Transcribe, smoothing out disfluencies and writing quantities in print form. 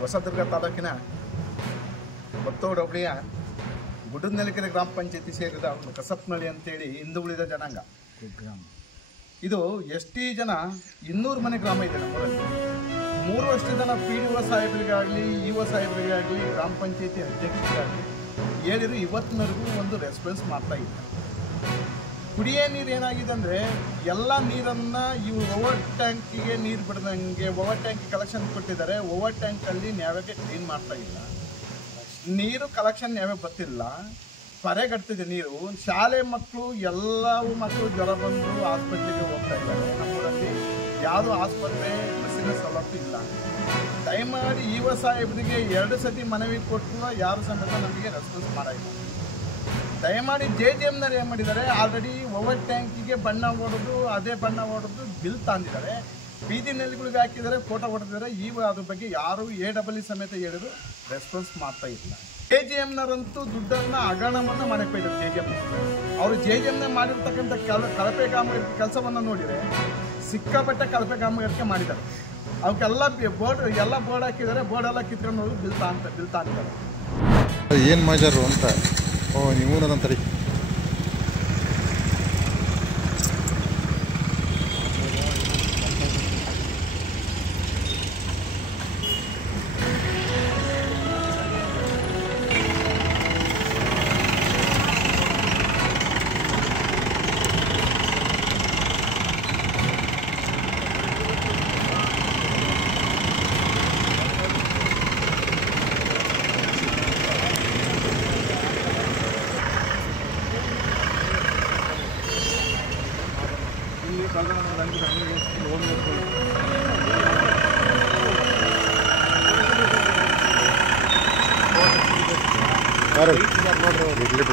ಹೊಸದುರ್ಗ ತಾಲೂಕಿನ ಮತ್ತೋಡು ಹೋಬಳಿಯ ಗುಡ್ಡದನೆಲಕೆರೆ ಗ್ರಾಮ ಪಂಚಾಯತಿ ಸೇರಿದ ಒಂದು ಕಸಪ್ನಳ್ಳಿ ಅಂತೇಳಿ ಹಿಂದುಳಿದ ಜನಾಂಗ ಇದು ಎಷ್ಟೇ ಜನ 200 ಮನೆ ಗ್ರಾಮ ಇದೆ ನಮ್ಮೂರಲ್ಲಿ. 3 ವರ್ಷದ ಜನ PDO ಸಾಹೇಬರಿಗಾಗಲಿ EO ಸಾಹೇಬರಿಗಾಗಲಿ ಗ್ರಾಮ ಪಂಚಾಯತಿ ಅಧ್ಯಕ್ಷರಿಗಾಗಲಿ ಹೇಳಿದ್ರು ಇವತ್ತಿನವರೆಗೂ ಒಂದು ರೆಸ್ಪಾನ್ಸ್ ಮಾಡ್ತಾ ಇಲ್ಲ. ಕುಡಿಯೋ ನೀರು ಏನಾಗಿದೆ ಅಂದರೆ ಎಲ್ಲ ನೀರನ್ನು ಇವು ಓವರ್ ಟ್ಯಾಂಕಿಗೆ ನೀರು ಬಿಡ್ದಂಗೆ ಓವರ್ ಟ್ಯಾಂಕ್ ಕಲೆಕ್ಷನ್ ಕೊಟ್ಟಿದ್ದಾರೆ. ಓವರ್ ಟ್ಯಾಂಕಲ್ಲಿ ನ್ಯಾಯಕ್ಕೆ ಕ್ಲೀನ್ ಮಾಡ್ತಾ ಇಲ್ಲ. ನೀರು ಕಲೆಕ್ಷನ್ ನ್ಯಾಯ ಬರ್ತಿಲ್ಲ, ಪರೆಗಟ್ತಿದೆ ನೀರು. ಶಾಲೆ ಮಕ್ಕಳು ಎಲ್ಲವೂ ಮಕ್ಕಳು ಜ್ವರ ಬಂದು ಆಸ್ಪತ್ರೆಗೆ ಹೋಗ್ತಾ ಇದ್ದಾರೆ. ನಮ್ಮೂರಲ್ಲಿ ಯಾವುದೂ ಆಸ್ಪತ್ರೆ ಬಸ್ಸಿನ ಸೌಲಭ್ಯ ಇಲ್ಲ. ದಯಮಾಡಿ EO ಸಾಹೇಬರಿಗೆ 2 ಸತಿ ಮನವಿ ಕೊಟ್ಟು ಯಾರು ಸಮೇತ ನಮಗೆ ರೆಸ್ಪಾನ್ಸ್ ಮಾಡಿಲ್ಲ. ದಯಮಾಡಿ JJMನವ್ರು ಏನು ಮಾಡಿದ್ದಾರೆ, ಆಲ್ರೆಡಿ ಓವರ್ ಟ್ಯಾಂಕಿಗೆ ಬಣ್ಣ ಹೊಡೆದು ಅದೇ ಬಣ್ಣ ಹೊಡೆದು ಬಿಲ್ ತಂದಿದ್ದಾರೆ. ಬೀದಿ ನೆಲೆಗಳಿಗೆ ಹಾಕಿದ್ದಾರೆ, ಫೋಟೋ ಹೊಡೆದಿದ್ದಾರೆ. ಅದ್ರ ಬಗ್ಗೆ ಯಾರು AEE ಸಮೇತ ಹೇಳಿದ್ರು ರೆಸ್ಪಾನ್ಸ್ ಮಾಡ್ತಾ ಇಲ್ಲ. JJMನವರಂತೂ ದುಡ್ಡನ್ನು ಹಗರಣವನ್ನು ಮಾಡಕ್ಕೆ ಹೋಯ್ತಾರೆ. ಅವರು JJMನ ಮಾಡಿರ್ತಕ್ಕಂಥ ಕಳಪೆ ಕಾಮಗಾರಿಕೆ ಕೆಲಸವನ್ನು ನೋಡಿದರೆ ಸಿಕ್ಕಾಪಟ್ಟೆ ಕಳಪೆ ಕಾಮಗಾರಿಕೆ ಮಾಡಿದ್ದಾರೆ. ಅವಕ್ಕೆಲ್ಲ ಬೋರ್ಡ್ ಹಾಕಿದ್ದಾರೆ. ಬೋರ್ಡ್ ಎಲ್ಲ ಕಿತ್ಕೊಂಡು ಹೋಗಿ ಬಿಲ್ ತಾಂದಿದ್ದಾರೆ. ಏನು ಮಾಜಾರು ಅಂತ ನೀವು ನಂತರ ಬಿಡ್ರಿ